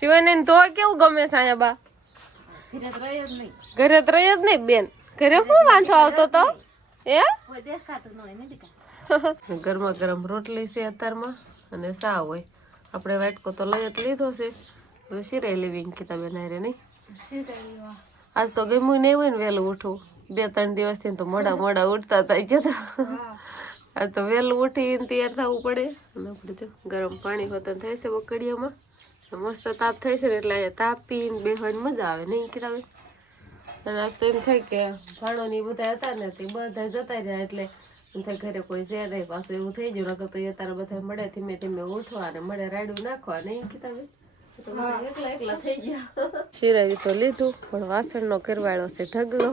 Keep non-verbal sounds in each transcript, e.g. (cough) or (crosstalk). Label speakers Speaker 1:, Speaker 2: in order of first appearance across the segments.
Speaker 1: શિવાને તો કેવું ગમે છે અહીંયા બા?
Speaker 2: ઘરે તો રહ્યો જ નહીં
Speaker 1: રહી જ નહીં. બેન ઘરે શું વાંધો આવતો તો? એ
Speaker 2: કોઈ દેખાતું ન હોય ને દીકા
Speaker 1: ગરમા ગરમ રોટલી છે અત્યારમાં અને સા હોય. આપણે વાટકો તો લઈ જ લીધો છે. હવે શિરાઈ લેવી અંકિતા બેન હારે નહીં? આજ તો ગમ્યું નહીં હોય ને વહેલું ઉઠવું. બે ત્રણ દિવસથી તો મોડા મોડા ઉઠતા હતા તો. આ તો વહેલું ઉઠીને તૈયાર થવું પડે. અને આપણે જો ગરમ પાણી હોતા થાય છે બકડીયામાં મસ્ત તાપ થાય છે ને એટલે તાપ પીને બેહવાની મજા આવે નહીં બેન અને આજ તો એમ થાય કે ભાણો ની બધા હતા ને તે બધા જતા રહ્યા એટલે એમ ઘરે કોઈ છે નહીં પાછું એવું થઈ ગયું નકર તો એ તારા બધા મળે ધીમે ધીમે ઉઠવા અને મળે રાયડું નાખવા નહીં કિતાબે તો બધા એકલા એકલા થઈ ગયા. ચીરાવી તો લીધું પણ વાસણનો કરવાળો છે ઢગલો.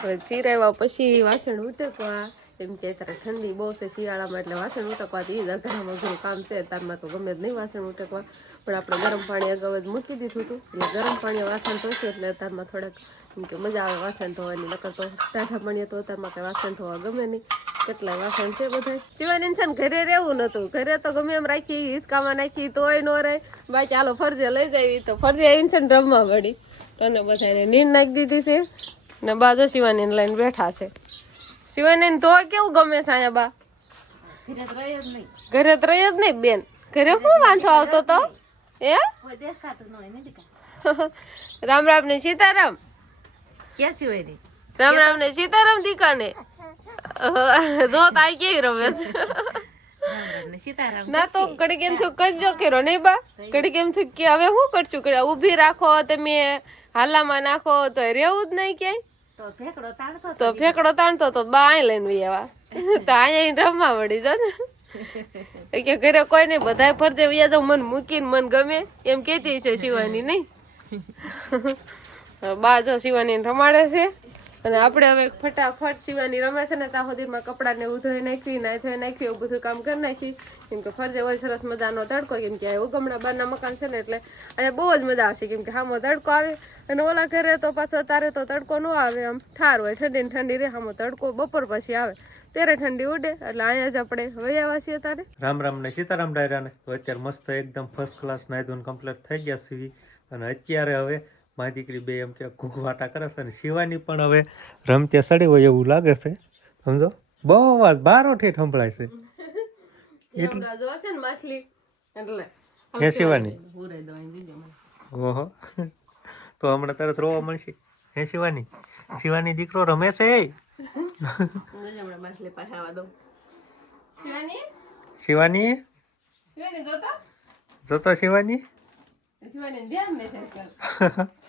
Speaker 1: હવે ચીરાવ્યા પછી વાસણ ઉટકવા. એમ કે અત્યારે ઠંડી બહુ છે શિયાળામાં એટલે વાસણ ઉટકવાથી જ અઘરામાં ઘણું કામ છે, તારમાં તો ગમે જ નહીં વાસણ ઉટકવા. પણ આપણે ગરમ પાણી અગાઉ જ મૂકી દીધું હતું. એટલે ગરમ પાણી વાસણ ધોશે એટલે તારમાં થોડાક, એમ કે મજા આવે વાસણ ધોવાની. નકર તો ટાઢા પાણીએ તો તારમાં કંઈ વાસણ ધોવા ગમે નહીં. કેટલાય વાસણ છે બધા સિવાય ઇન્સાન ઘરે રહેવું નતું. ઘરે તો ગમે એમ રાખી હિસકામાં નાખી તોય ન રહે. બાકી ચાલો ફરજે લઈ જાવી. તો ફરજે ઇન્સાન રમવા પડી તને બધાને નીંદ નાખી દીધી છે. ને બાજુ સિવાની લઈને બેઠા છે. શિવાની તો કેવું ગમે છે અહીંયા બા?
Speaker 2: ઘરે તો રહ્યો જ નહીં.
Speaker 1: રહી જ નહીં બેન. ઘરે શું વાંધો આવતો તો? એ (laughs) રામ રામ ને સીતારામ.
Speaker 2: ક્યાં સિવાય નહીં
Speaker 1: રામ રામ ને સીતારામ દીકાને. તો તાઈ કેવી રમે છે.
Speaker 2: ને
Speaker 1: તો કડી કેમ થયું કજો કર્યો નહીં બા? કડી કેમ થયું કે હવે શું કરશું? ઊભી રાખો તમે હાલામાં નાખો તો રેવું જ નહીં ક્યાંય.
Speaker 2: તો ફેકડો તાણતો
Speaker 1: તો ફેકડો તાણતો તો બા અહીં લઈને બી આવા. તો અહીંયા રમવા મળી જાવ ને. (laughs) કે ઘરે કોઈ નહીં બધા ફરજે વ્યા જાવ મન મૂકીને મન ગમે. એમ કહેતી છે શિવાની નહીં (laughs) બા જો શિવાની રમાડે છે. અને આપણે હવે ફટાફટ સીવાની રમે છે ને ત્યાં સુધીમાં કપડાને ધોઈ નાખી નાય ધોઈ નાખી, એવું બધું કામ કરી નાખી. કેમ કે ફરજે હોય સરસ મજાનો તડકો, કેમ કે ઉગમણા બારના મકાન છે ને એટલે અહીંયા બહુ જ મજા આવશે. કેમ કે હામો તડકો આવે અને ઓલા ઘરે તો પાછો તારે તો તડકો ન આવે, આમ ઠાર હોય, ઠંડી ઠંડી રે હામો તડકો બપોર પછી આવે. ત્યારે ઠંડી ઉડે, એટલે અહીંયા જ આપણે વયા છીએ તારે
Speaker 3: રામ રામ ને સીતારામ ડાયરાને. તો અત્યારે મસ્ત એકદમ ફર્સ્ટ ક્લાસ નાઈ ધોઈને કમ્પ્લીટ થઈ ગયા છીએ. અને અત્યારે હવે મારી દીકરી બે એમ કે ઘૂઘવાટા કરે છે અને શિવાની પણ હવે રમતે સડી હોય એવું લાગે છે. સમજો? બહુ અવાજ બારો ઠેઠ સંભળાય છે. (laughs)
Speaker 1: એ એટલે
Speaker 3: હે શિવાની? ઓહો. (laughs) તો હમણાં તરત રોવા મળશે. હે શિવાની? શિવાની દીકરો રમે છે?
Speaker 1: શિવાની?
Speaker 3: શિવાની?
Speaker 1: શિવાની જોતા?
Speaker 3: શિવાની?
Speaker 1: શિવાની ધ્યાન નહીં થાય (laughs)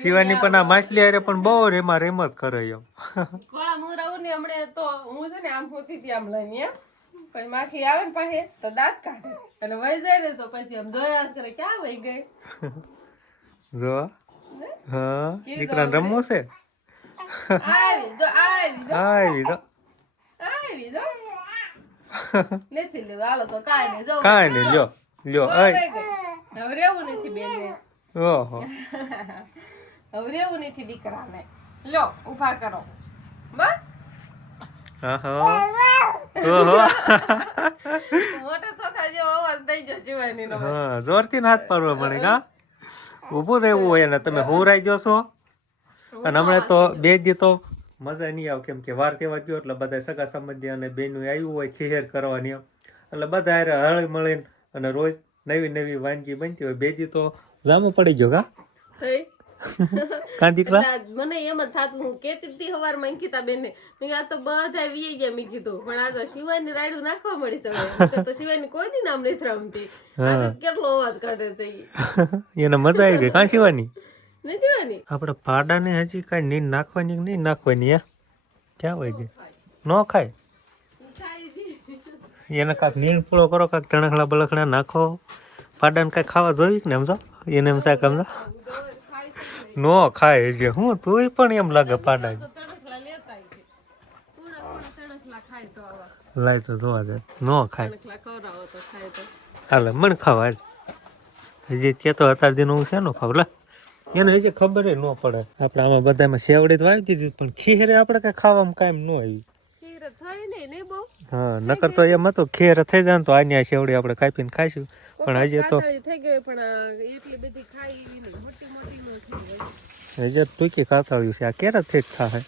Speaker 3: શિવાની પણ આ માછલી આરે પણ બહુ રેમાં રેમ જ કરે એમ.
Speaker 1: કોળા મુરાવું ને હમણે તો હું છે ને આમ હોતી હતી આમ લઈને એમ. પછી માછલી આવે ને પાસે તો દાંત કાઢે. એટલે વહી જાય ને તો પછી આમ જોયા કરે ક્યાં વહી ગઈ.
Speaker 3: જો હા? દીકરા રમવું છે?
Speaker 1: આવી જો આવી જો.
Speaker 3: આવી તો
Speaker 1: આવી જો. નથી લેવું હાલો તો કાંઈ નહીં જો.
Speaker 3: કાંઈ નહીં લ્યો લ્યો
Speaker 1: હવે રેવું નથી બેન.
Speaker 3: ઓહો. (laughs)
Speaker 1: હવે રેવું નથી દીકરાને. લ્યો ઊભા કરો. બસ
Speaker 3: આહો ઓહો. (laughs)
Speaker 1: મોટા ચોખા જેવો અવાજ થઈ જશે શિવાની નો.
Speaker 3: હા જોરથી હાથ પાડવા મળે કા ઊભું રહેવું હોય ને તમે હુરાઈ જશો અને હમણાં તો બે દી તો મજા નહીં આવે કેમ કે વાર તહેવાર ગયો એટલે બધા સગા સંબંધી અને બેનું આવ્યું હોય ખેર કરવાની એમ. એટલે બધા હળી મળીને અને રોજ નવી નવી વાનગી બનતી હોય. બે દી તો જામો પડી ગયો કા? કા દીકરા?
Speaker 1: મને એમ જ થાતું હું કેતી હતી હવારમાં અંકિતા બેન ને મેં આ તો બધા વી ગયા મેં કીધું. પણ આ તો શિવાની રાયડું નાખવા મળી શકે તો શિવાની કોઈ દી નામ નથી રમતી. કેટલો અવાજ કાઢે છે. (laughs)
Speaker 3: એને મજા આવી ગઈ. કાં શિવાની?
Speaker 1: નહીં શિવાની?
Speaker 3: આપણે પાડાને હજી કઈ નીંદ નાખવાની કે નહીં નાખવાની હે? ક્યાં હોય ગઈ? ન ખાય? એને કાંક નીણ પૂળો કરો કાંક તણખડા બલખડા નાખો. પાડાને કાંઈ ખાવા જોઈ કે ને સમજો એને એમ શાક
Speaker 1: એમ.
Speaker 3: નો ખાય છે હું તોય પણ એમ લાગે પાડા
Speaker 1: છે. આવા
Speaker 3: લાય તો જોવા જાય નો ખાય હાલે મન ખાવા. હજી ત્યાં તો અત્યાર દિન હું શેનો ખાવ લા એને હજી ખબર ન પડે આપણે આમાં બધામાં સેવડી તો વાવી દીધી પણ ખીરે આપણે કાંઈ ખાવામાં કાંઈ ન આવી હા નકર તો એમ હતું ખેર થઈ જાય ને તો આની આ શેવડી આપણે કાપીને ખાઈશું પણ આજે તો
Speaker 1: થઈ ગઈ પણ એટલી બધી ખાઈ મોટી મોટી નો
Speaker 3: હજી ટૂંકી કાતળ્યું છે. આ ક્યારે ઠીક થાય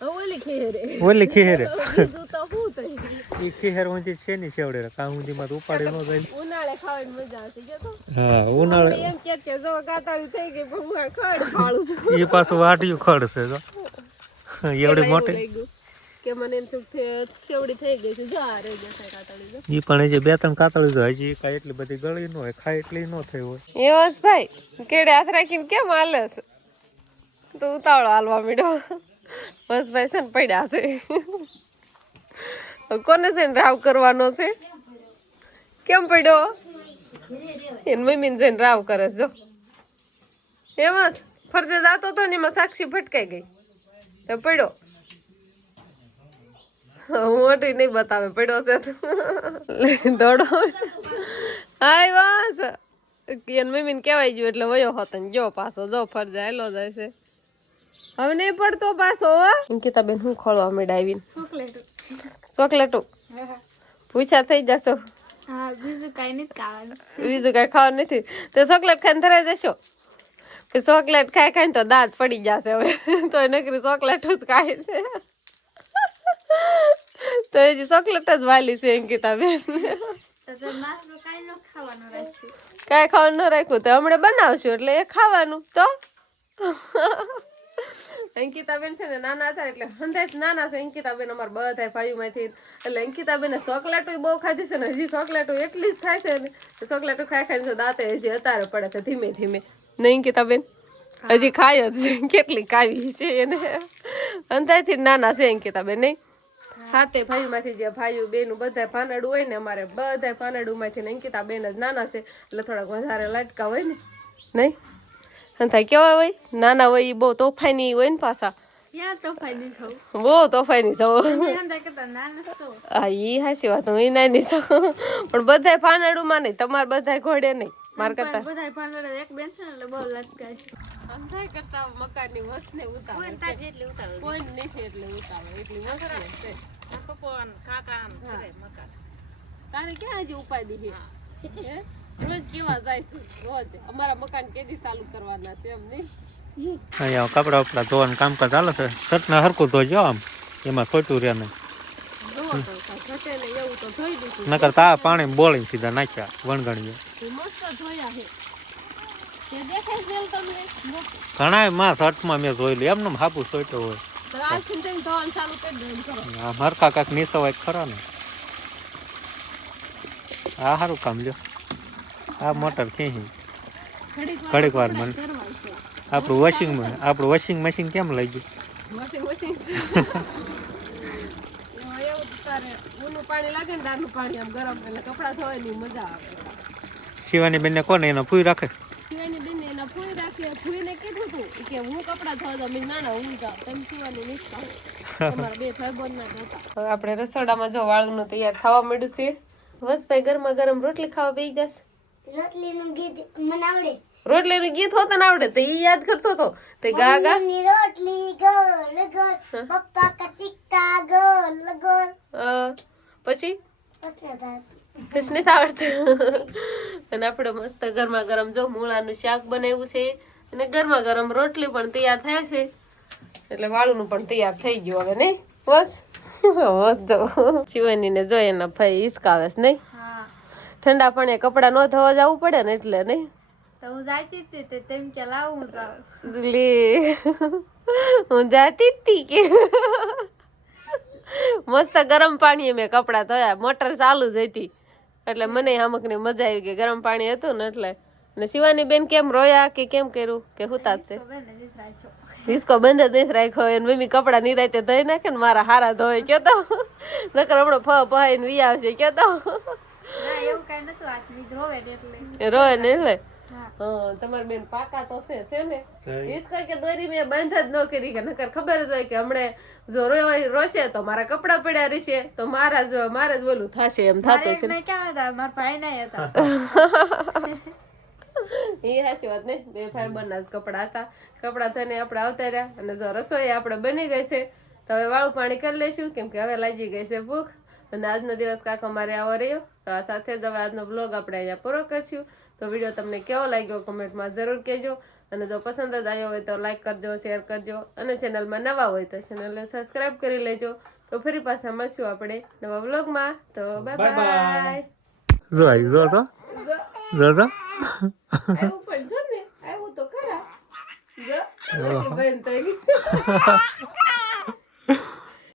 Speaker 1: ઓલી ખીરે
Speaker 3: ઓલી ખીહેરે? (laughs)
Speaker 1: તો શું થઈ
Speaker 3: એ ખેર ઊંચી છે ની છેવડે કાં ઉપાડી ન જાય
Speaker 1: ઉનાળે ખાવાની મજા આવશે. જો તો.
Speaker 3: હા ઉનાળે
Speaker 1: એમ કે કે જો કાતળી થઈ ગઈ પણ હું ખડ ખાળું છું.
Speaker 3: એ પાછું વાટ્યું ખડ છે જો. (laughs) એવડી મોટી
Speaker 1: કે મને એમ થયું કે છેવડી થઈ ગઈ છે. જો આ રહી જશે કાતળી જો.
Speaker 3: પણ બે ત્રણ કાતળી તો હજી કાંઈ એટલી બધી ગળી ન હોય ખાય એટલી ન થઈ હોય.
Speaker 1: એવાસ ભાઈ કેડે હાથ રાખીને કેમ હાલે તો ઉતાવળો હાલવા મીડો બસ ભાઈ છે ને પડ્યા છે. કોને છે રાવ કરવાનો છે? કેમ પડ્યો? એની મમ્મીને જઈને રાવ કરે જો. એમાં ફરજે જાતો હતો ને એમાં સાક્ષી ફટકાઈ ગઈ. તો પડ્યો. મોટી નહીં બતાવે પડ્યો છે દોડો. હાય વાસ. એન મમ્મીને કહેવાય ગયું એટલે વયો હોત ને જો પાછો જો ફરજા હેલો જાય છે. હવે નહીં પડતો પાછો અંકિતા બેન હું ખોળવા માંડ આવીને? ચોકલેટો. પૂછા થઈ જશો.
Speaker 4: બીજું કઈ નથી ખાવાનું.
Speaker 1: બીજું કઈ ખાવાનું નથી. તો ચોકલેટ ખાઈને ધરાઈ જશો? ચોકલેટ ખાઈ ખાઈને તો દાંત પડી જશે હવે. તો નકરી ચોકલેટ જ ખાય છે. તો હજી ચોકલેટ જ વાલી છે અંકિતા બેન.
Speaker 4: કઈ ખાવાનું
Speaker 1: ન રાખ્યું તો હમણાં બનાવશું એટલે એ ખાવાનું. તો? અંકિતાબેન છે ને નાના હતા એટલે હંધાય નાના છે. અંકિતાબેન અમારા બધા ભાઈઓમાંથી એટલે અંકિતાબેને ચોકલેટો બહુ ખાધી છે ને હજી ચોકલેટો એટલી જ થાય છે ને. ચોકલેટો ખાઈ ખાઈને તો દાંતે હજી અતારે પડે છે ધીમે ધીમે. નહીં અંકિતાબેન હજી ખાય જ કેટલી ખાવી છે એને. અંધાયથી નાના છે અંકિતાબેન નહીં? સાતે ભાઈમાંથી જે ભાઈઓ બેનું બધા પાનડું હોય ને અમારે બધા પાનડુંમાંથી ને અંકિતા બેન જ નાના છે એટલે થોડાક વધારે લાટકા હોય ને નહીં? થાય કેવા હોય? નાના હોય એ બહુ તોફાની હોય ને પાછા. બહુ તોફાની છો. હા એ હાચી વાત હું નાની છું. પણ બધાય પાનડુંમાં નહીં તમારે બધાય ઘોડે નહીં. માર કરતા.
Speaker 4: બધાય પાંદડા એક બેન છે એટલે બહુ લટકાય છે.
Speaker 1: અંધાય કરતા મકાનની વસને ઉતાવે કોઈ
Speaker 2: તાજી એટલે ઉતારો
Speaker 1: કોઈ નથી એટલે ઉતાવે એટલી વસને છે.
Speaker 2: પપ્પા કાકા મકાન.
Speaker 1: તારે ક્યાં હજી ઉપાય છે? હે? રોજ કેવા જાય છે? રોજ. અમારા મકાન કેદી ચાલુ કરવાના છે એમ નહીં?
Speaker 3: અહીંયા કપડા વપડા ધોવાનું કામકાજ ચાલે છે. સટને હરકું ધોજો આમ. એમાં ખોટું રહે નહીં. નકર તા પાણી બોળી સીધા નાખ્યા વણગણીએ.
Speaker 1: મસ્ત ધોયા છે. કે દેખાય છે તમને?
Speaker 3: ઘણા માં શર્ટમાં મેં જોઈ લે એમને હાપુ હોય.
Speaker 1: તો
Speaker 3: મરકા કાક નીસવાય ખરા ને. આ સારું કામ લ્યો. આ મોટર ખેંચી
Speaker 1: ઘડીક
Speaker 3: વાર મને. આપણું વોશિંગ આપણું વોશિંગ મશીન કેમ લઈ ગયું? (laughs)
Speaker 1: પાણી લાગે ને દાળનું પાણી આમ ગરમ એટલે કપડાં ધોવાની મજા આવે.
Speaker 3: શિવાની બેનને કોને એનો ફૂઈ રાખે?
Speaker 1: શિવાની બેન એના ફૂઈ રાખીએ ફૂઈને કીધું તું કે હું કપડાં ધોવા દઉં મેં ના ના હું જાઉં. તમે શિવાની નહીં તમારા બે ભાઈ ના ધોતા. હવે આપણે રસોડામાં જો વાળનું તૈયાર થવા માંડ્યું છે. બસ ભાઈ ગરમા ગરમ રોટલી ખાવા બેસી જશે
Speaker 4: રોટલીનું ગીત મને આવડે.
Speaker 1: રોટલીનું ગીત હોતા ને આવડે તો એ યાદ કરતો હતો તે ગા ગા.
Speaker 4: રોટલી ગોલ ગોલ. પપ્પા કા ચિક્કા ગોલ ગોલ.
Speaker 1: અ, પછી? નથી આવડતું અને આપણે મસ્ત ગરમા ગરમ જો મૂળાનું શાક બનાવ્યું છે. અને ગરમા ગરમ રોટલી પણ તૈયાર થાય છે. એટલે વાળુનું પણ તૈયાર થઈ ગયું હવે નહીં? બસ? જો. શિવાનીને જો એના ભાઈ હિસકાવે છે નહીં? ઠંડા પાણી કપડાં ન ધોવા જવું પડે ને એટલે નહીં?
Speaker 4: તો હું જાતી હતી તેમ કે લાવું
Speaker 1: લે. હું જાતી કે. મસ્ત ગરમ પાણીએ મેં કપડાં ધોયા. મોટર ચાલુ જ હતી. એટલે મને અમુકને મજા આવી ગઈ. ગરમ પાણી હતું ને એટલે. ને શિવાની બેન કેમ રોયા કે કેમ કર્યું? કે હુતા જ છે? રિસ્કો બંધ જ નહીં રાખ્યો એને મમ્મી કપડાં નિરાતે ધોઈ નાખે ને મારા હારા ધોઈ કયો તો. નકર હમણાં ફ પહાઈને વી આવશે કયો તો.
Speaker 4: ના એટલે. હા
Speaker 1: હા તમારી બેન પાકા તો છે છે ને? હિસકો કે દોરી મેં બંધ જ ન કરી કે નકર ખબર જ હોય કે હમણે જો રોશે તો મારા કપડા પડ્યા રહેશે તો મારા જ મારા જ ઓલું થશે એમ થતો છે
Speaker 4: મેં ક્યાં હતા? મારા ભાઈ ના હતા. (laughs)
Speaker 1: એ હાચી વાત ને? બે ભાઈ બંને જ કપડા હતા. કપડા થઈને આપણે આવતા રહ્યા અને જો રસોઈ આપણે બની ગઈ છે તો હવે વાળું પાણી કરી લઈશું કેમ કે હવે લાગી ગઈ છે ભૂખ. અને આજનો દિવસ કાકો મારે આવો રહ્યો તો આ સાથે જ હવે આજનો બ્લોગ આપણે અહીંયા પૂરો કરશું. તો વીડિયો તમને કેવો લાગ્યો કોમેન્ટમાં જરૂર કહેજો. અને જો પસંદ જ આવ્યો હોય તો લાઇક કરજો શેર કરજો. અને ચેનલમાં નવા હોય તો ચેનલને સબસ્ક્રાઇબ કરી લેજો. તો ફરી પાછા મળશું આપણે નવા બ્લોગમાં તો બાય. બાય
Speaker 3: જો આવી જો તો જો તો
Speaker 1: આવ્યું પણ જો ને આવ્યું તો ખરા. જો થઈ ગઈ (laughs)